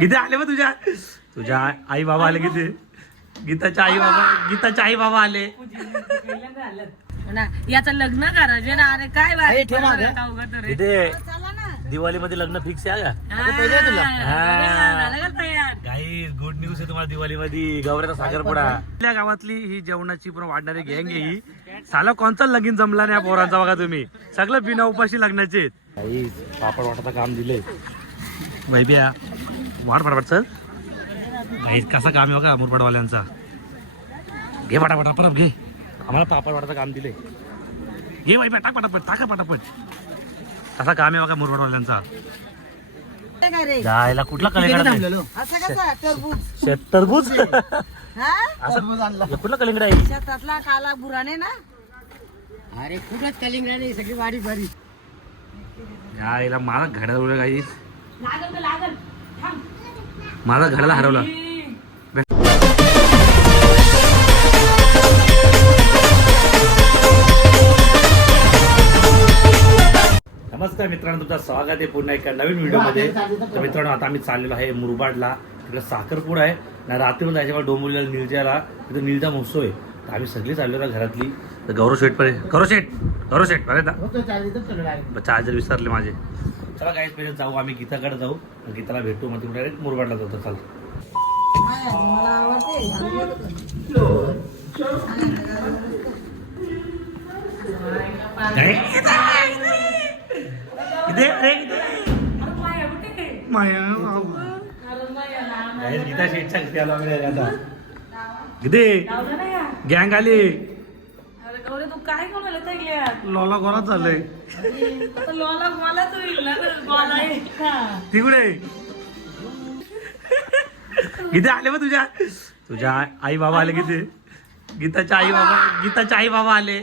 गीते आले मग तुझ्या आई बाबा आले गीते. गीताच्या आई बाबा आले. याचं लग्न करायचे ना. अरे काय गीते दिवाळीमध्ये लग्न फिक्स आहे का? काही गुड न्यूज आहे तुम्हाला दिवाळीमध्ये. गौऱ्याचा साखरपुडा. आपल्या गावातली ही जेवणाची पण वाढणारी गँग आहे ही. साला कोणता लगीन जमला नाही पोरांचा बघा तुम्ही. सगळं बिना उपाशी लग्नाचे. काही पापड वाटायचं काम दिले वैब्या. वाढ फटाफट सर. काही कसा काम आहे बघा मुरबाडवाल्यांचा. घे पटापट परत घे. आम्हाला पापड वाटायचं काम दिले. घे वैब्या टाक पटापट टाका पटापट. कसा काम आहे बघा मुरबाडवाल्यांचा. जायला कुठला कलिंगड टरबूज कुठला कलिंगड आहे शेतातला काला बुराने ना. अरे कुठंच कलिंगड नाही. सगळी वाडी भारी. यायला मला घड्याला काही माझा घड्याला हरवला. नमस्कार मित्रांनो, तुमचं स्वागत आहे पुन्हा एका नवीन व्हिडिओमध्ये. तर मित्रांनो, आता आम्ही चाललेलो आहे मुरबाडला. तिकडे साखरपुडा आहे ना. रात्री जायच्या डोंबिवलीला निलजाला तिथं निलजा महोत्सव आहे. तर आम्ही सगळी चाललेलो आहे घरातली. तर गौरव शेठ अरे ना चार्जर विसरले माझे. चला काही पहिले जाऊ आम्ही गीताकडे जाऊ. गीताला भेटू मग तिकडे डायरेक्ट मुरबाडला जाऊ. तर चल गीता शेठच्या घरी आलो आम्ही आता. किती गँग आली. तू काय कोणाला लॉला कोणाच झालंय लोला मलाच होईल ना. तिकडे गीते आले मग तुझ्या आई बाबा आले. गीते गीताच्या आई बाबा आले.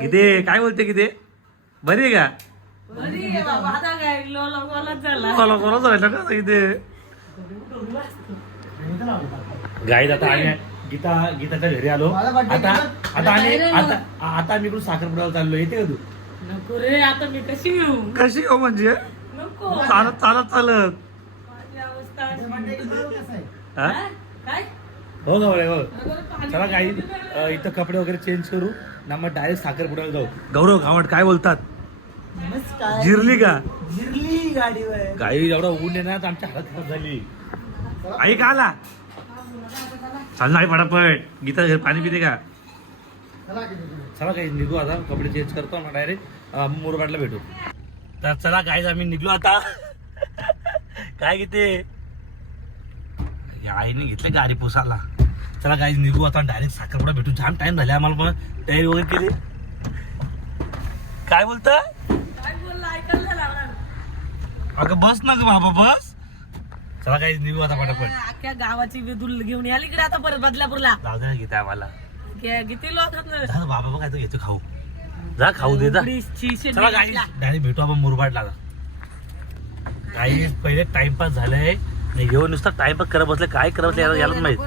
गीते काय बोलते गीते? बरी आहे का? गाईत आता आम्ही गीताच्या घरी आलो. आता आम्ही इकडून साखरपुड्याला चाललो. येते का तू? नको रे. आता मी कशी येऊ? कशी येऊ म्हणजे? चालत हो चला काही इथं कपडे वगैरे चेंज करू ना मग डायरेक्ट साखरपुड्याला जाऊ. गौरव गावट काय बोलतात? जिरली का? जिरली गाडीवर. काही एवढा ऊन आहे ना तर आमची हालत खराब झाली. आई का आला? चाल नाही पटापट. गीता घर पाणी पिते का? चला काही निघू आता. कपडे चेंज करतो मग डायरेक्ट मुरबाडला भेटू. तर चला गाईज आम्ही निघलो आता. काय घेते आईने घेतले गाडी पुसायला. चला गाईज निघू आता. डायरेक्ट साखरपुडा भेटू. जाम टाइम झाले आम्हाला. पण तयारी वगैरे केली. काय बोलतोय? अगं बस ना ग बाबा बस. चला काही निघू आता पटापट. अख्ख्या गावाची विदुल घेऊन याल इकडे आता परत बदलापूरला. जाऊ दे ना गीता आम्हाला. किती लोक बाबा बघ काय तर घेतो खाऊ. जा खाऊ दे. चला काही डायरेक्ट भेटू आपण मुरबाडला. काही पहिले टाइमपास झालंय. घेऊन नुसता टाइमपास करत बसले. काय करत बसले यालाच माहित.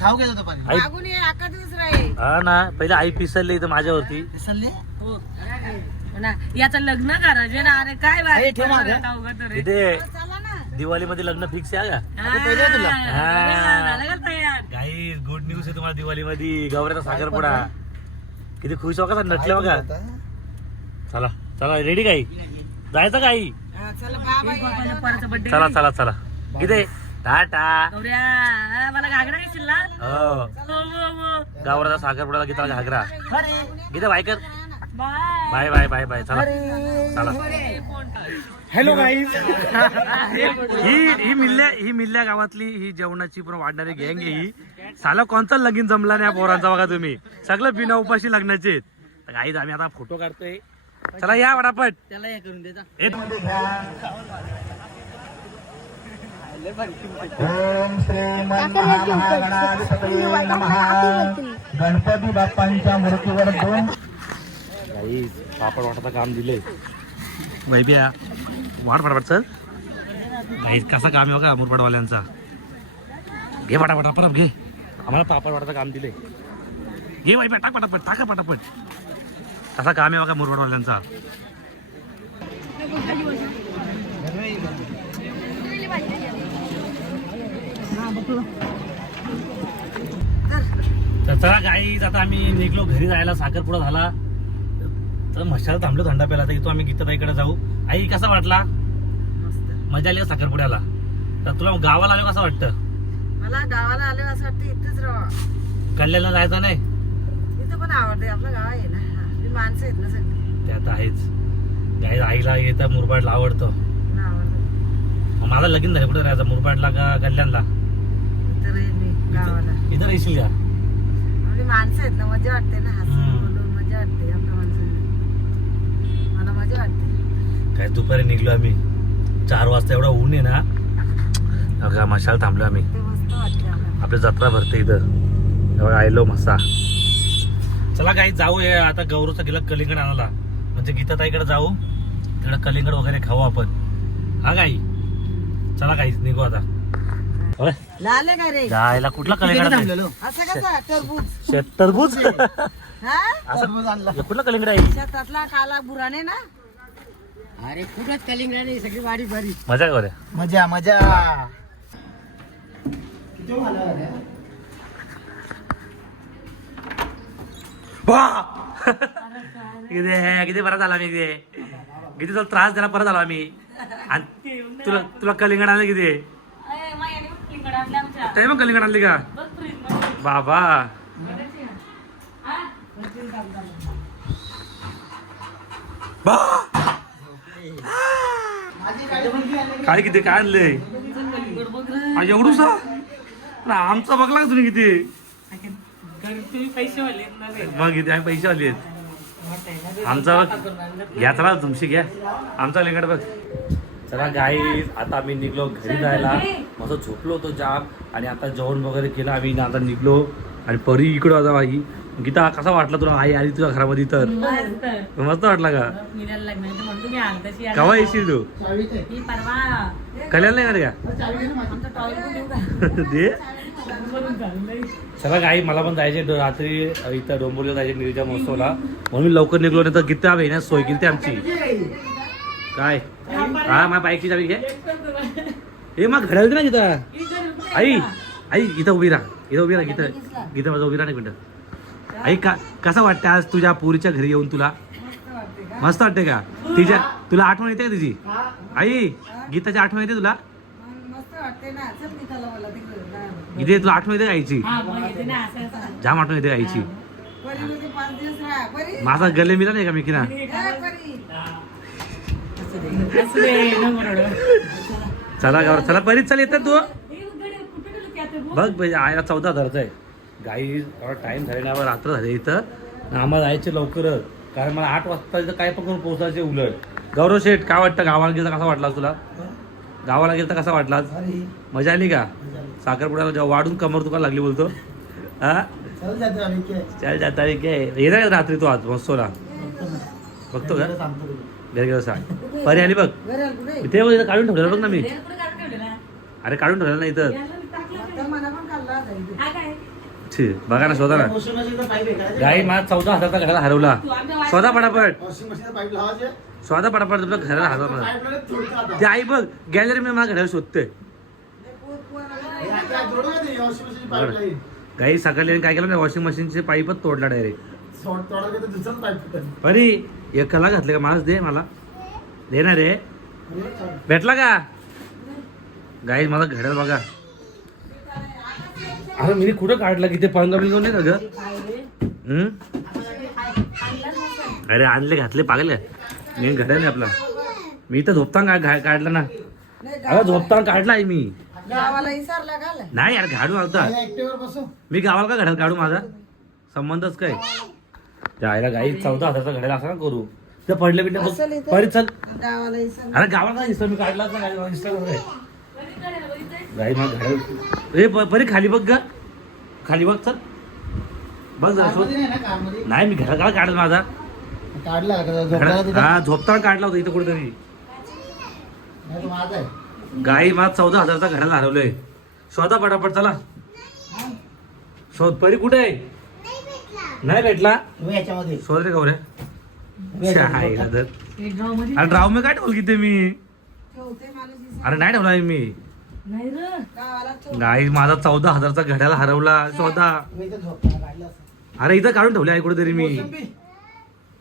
खाऊ घेत होतो हा ना. पहिले आई पिसरली इथं माझ्यावरती. याचं लग्न करायचे ना. अरे काय इथे दिवाळीमध्ये लग्न फिक्स आहे का? काही गुड न्यूज आहे तुम्हाला दिवाळीमध्ये. गौऱ्याचा साखरपुडा. किती खुश हो का नटले बघा. चला चला रेडी काही जायचं काही. चला चला चला किती टाटा. मला घागरा घेशील ना? हो गौऱ्याचा साखरपुड्याला गीता घागरा. गीता बाय कर. Bye bye bye bye. चला चला. Hello guys. ही मिल्ल्या गावातली ही जेवणाची पण वाढणारी गँग आहे ही. साला कोणता लगीन जमला नाही पोरांचा बघा तुम्ही. सगळं बिना उपाशी लग्नाचे. गाईज आम्ही आता फोटो काढतोय. चला या वडापट. त्याला हे करून देता. ओम श्री गणपती बाप्पांच्या मूर्तीवर 2 गाईज पापड वाटायचं काम दिले वैब्या. वाढ फटाफट सर. गाईज कसा काम आहे बघा मुरबाडवाल्यांचा. घे पटापट परत घे. आम्हाला पापड वाटायचं काम दिले. घे वैब्या टाक पटापट टाका पटापट. कसा काम आहे बघा मुरबाडवाल्यांचा. तर चला गाईज आता आम्ही निघलो घरी जायला. साखरपुडा झाला तर मशाला थांबलो थंडा प्याला. तर इथं आम्ही गीताताईकडे जाऊ. आई कसा वाटला? मजा आली का साखरपुड्याला? तर तुला गावाला आलो कसं वाटतं? मला गावाला आले असं वाटतं इथेच राहा. कल्याणला जायचं नाही? इथं पण आवडते, आपलं गाव आहे ना, आपली माणसं आहेत ना सगळी. ते आता आहेच. गाई आईला येतं मुरबाडला आवडतं. मला आवडतं. मग माझं लगीन झालं कुठे राहायचं? मुरबाडला का कल्याणला? इथं राहील मी गावाला. इथं येशील का? आपली माणसं आहेत ना, मजा वाटते ना, हसून हम्म. बोलून मजा वाटते आपल्या माणसांना. मला मजा वाटते. काय दुपारी निघलो आम्ही 4 वाजता. एवढा ऊन आहे ना. अगं मशाल थांबलो आम्ही. ते मस्त वाटते आम्हाला. आपली जत्रा भरते इथं. एवढा आयलो मसा. चला काही जाऊ. आता गौरवचा गेला कलिंगड आणायला. म्हणजे गीताताईकडे जाऊ, तिकडे कलिंगड वगैरे खाऊ आपण. हा गाई चला काहीच निघू आता. होय? लाले का रे? जायला कुठला कलिंगड आहे? असं कसं टरबूज? टरबूज. हा? असं कुठला कलिंगड आहे? शेतातला काला बुराने ना. अरे कुठंच कलिंगडाने सगळी वाडी भरी. मजा करूया. मजा मजा. किती परत आला मी किती तुला त्रास द्यायला परत आलो आम्ही. आणि तुला तुला कलिंगड आणलं किती? ते मग कलिंगड आणली का बाबा? काय किती काय आणलंय? एवढूसा आमचा बघला का तुम्ही किती? मग किती आम्ही पैसे आले आमचा बघ. घ्या चला तुमची घ्या. आमचा लिंगड बघ. चला गाई आता आम्ही निघलो घरी जायला. मस्त झोपलो होतो जाम. आणि आता जेवण वगैरे केलं आम्ही. आता निघलो. आणि परी इकडं आता बाई. गीता कसा वाटला तुला? आई आली तुझ्या घरामध्ये तर मस्त वाटला का? केव्हा येशील तू? कल्याण नाही येणार का? दे. चला गाई मला पण जायचे रात्री इथं डोंबिवलीला जायचे निरीच्या महोत्सवला. म्हणून मी लवकर निघलो. नाही तर गीता येण्यास सोय केली ते आमची. काय हा माझ्या बाईकची चावी घे. हे मग घड्याळ ना गीता. आई आई इथं उभी राहा. इथं उभी राहा. गीता गीता माझं उभी राहा एक मिनिट. आई कसं वाटतं आज तुझ्या पोरीच्या घरी येऊन तुला? मस्त वाटते का? तिच्या तुला आठवण येते का तिची? आई गीताची आठवण येते तुला? मस्त वाटते ना. चल निघाला मला तिकडे. गीते तुला आठवण येते का आईची? जाम आठवण येते का आईची? परीमध्ये 5 दिवस राहा. परी माझा गले मिला नाही का मी किना? परी. चला गावर चला परीच चल येतात तू बघ. पाहिजे आयला 14,000चा आहे. गाई एवढा टाइम झालेला रात्र झाले इथं. आम्हाला जायचे लवकरच कारण मला 8 वाजता इथं काय पण पोहोचायचे उलट. गौरव शेठ काय वाटतं? गावाला गेलं कसा वाटला तुला? गावाला गेलं तर कसा वाटला? मजा आली का? साखरपुड्याला जेव्हा वाढून कमर तुका लागली बोलतो. हा चल जाता येणार का रात्री तू आज महोत्सवला? बघतो का? घरी गेलो सांग. परी आली बघ. ते बघ इथं काढून ठेवलेलं बघ ना मी. अरे काढून ठेवलेलं ना इथं. मला पण खाल्ला जाईल. छी बघा ना शोधा ना. गाई माझा 14,000चा घराला हरवला. शोधा पटापट. शोधा पटापट तुला घराला हरवला. ते आई बघ गॅलरी मी माझ्या घराला शोधते. गाई सकाळी काय केलं वॉशिंग मशीनचे पाईपच तोडला डायरेक्ट. परी एक कला घातले का? माझ दे. मला देणार रे. भेटला का? गाई माझा घड्याळ बघा. अरे मी कुठं काढला की ते पंगा बिंगा नाही का ग? अरे आणले घातले पागल का? मी घड्याळ नाही आपला. मी तर झोपताना काढला ना. अरे झोपताना काढला मी. गावाला विसरला का? नाही यार घाडू आता मी गावाला का घड्याळ काढू? माझा संबंधच काय? जायला गाई 14,000चा घड्याळ असं ना करू. ते पडले बिडले परी चल. गावाला विसरला. अरे गावाला काय दिसतो? मी काढलाच ना गाडी. गाई मग घड्याळ ए परी खाली बघ ग. खाली बघ चल. बघ जरा शोध. नाही मी घराला काढला माझा. हा झोपताना काढला होता इथं कुठेतरी. गाई माझा 14,000चा घड्याळ हरवलंय. शोधा पटापट चला. शोध. परी कुठे आहे? नाही भेटला. शोध रे गौऱ्या. अरे राव मी काय ठेवलं किती मी? ठेवते माणूस. अरे नाही ठेवला मी. नाही रे गाई माझा 14,000चा घड्याळ हरवला. 14. मी तर झोपताना काढलं असं. अरे इथं काढून ठेवले आहे कुठेतरी मी.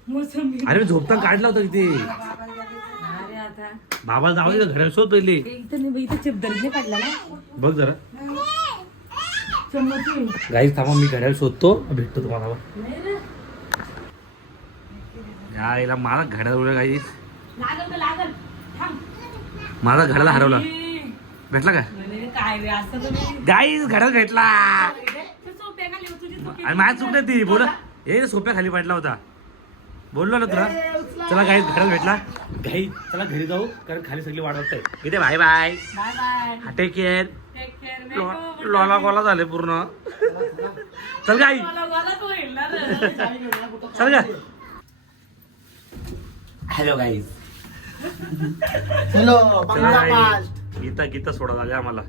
मोसंबी अरे मी झोपताना काढला होता इथे. अरे आता बाबाला जाऊ दे घड्याळ शोध पहिले. इथं चिपदरीने काढला ना बघ जरा चम्मच गाईस थांबा मी घड्याळ शोधतो भेटतो तुम्हाला. नाही रे यायला मला घड्याळ उडलं गाईस. लागल थांब माझा घड्याळ हरवला. भेटला का काय रे असं तुम्ही गाईस घड्याळ भेटला. सोप्या खाली तुझी आणि माझ्या चुकलं ती बोला हे सोप्या खाली पडला होता. बोललो ना तुला. चला गाईस घड्याळ भेटला. गाई चला घरी जाऊ कारण खाली सगळी वाढवत इथे. Bye bye bye bye take care. Take care लॉला गोला झाले पूर्ण. चल गाई होईल ना रे चल गा. हॅलो गाईस. चलो बंगला पास. गीता गीता सोडा झाल्या आम्हाला.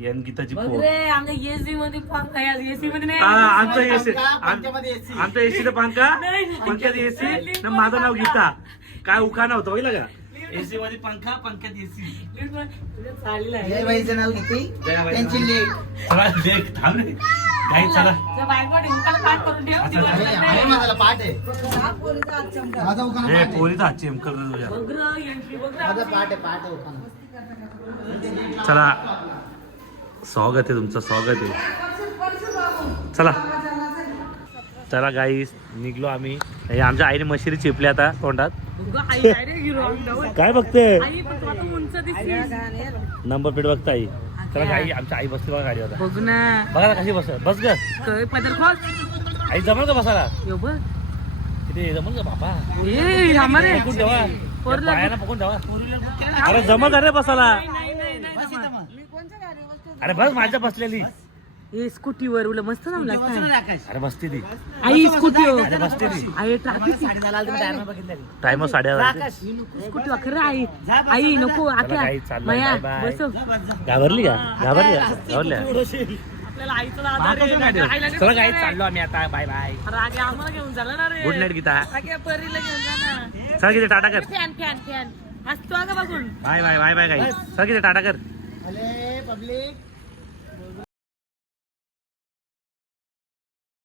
यान गीताची बघ पोर. रे आमच्या एसी मध्ये पंखा आहे एसी मध्ये नाही आमचा एसी पंख्यामध्ये AC. आमच्या एसीला पंखा नाही, नाही. पंख्यात एसी ना माझं नाव गीता. काय उखाणा होतं बघितलं का. एसी मध्ये पंखा पंख्यात एसी. तुझ्या चाललेलं आहे जय बाईचं नाव घेते त्यांची लेख. चला लेख थांब रे. गाई चला. त्या बायकोला ढिंकाला पाठ करून ठेव असं दिवस अरे नाही. आहे माझा पाठ आहे. माझा उखाणा हे पाठ आहे. पोरीचा हात चिमकल तुझ्या. बघ रे, entry बघ रे माझा आमची. पाठ आहे उखाणा. चला स्वागत आहे तुमचं स्वागत आहे. चला चला गाईस निघलो आम्ही. हे आमच्या आईने मशिरी चिपली आता तोंडात. बघ, आई direct hero आमच्यावर. काय बघते आई पण तू आता उंच दिसतीस. नंबर प्लेट बघता आई. चला गाई आमच्या आई बसते बघा गाडी आता. बघ ना बघा ना कशी बस. बस ग काय पदर खोल आई जमल का बसायला. यो बघ किती जमल का बाबा. ए हमारे पकडून ठेवा. पोरं या पायानं पकडून ठेवा. अरे जमल अरे बसायला. नाही नाही नाही अरे बस माझ्या बसलेली. ए स्कूटीवर उलट मस्त थांबला अरे बसते ती. आई स्कूटीवर अरे बसते ती. आई ट्रॅफिक टाइम 11:30. स्कूटी खरं आई आई नको आख्या आई, चाललं, माया बाय, बाय. बसव घाबरली का घाबरल्या घाबरल्या. आपल्याला आईचा आधार आहे. चला गाई चाललो आम्ही आता. Bye bye. अरे आगे आम्हाला घेऊन झालं ना रे गुड नाईट गीता. आगे परीला घेऊन जा ना चल किती टाटा कर. फॅन फॅन फॅन हसतो अगं बघून बाय बाय बाय बाय गाई. चल किती टाटा कर. अरे पब्लिक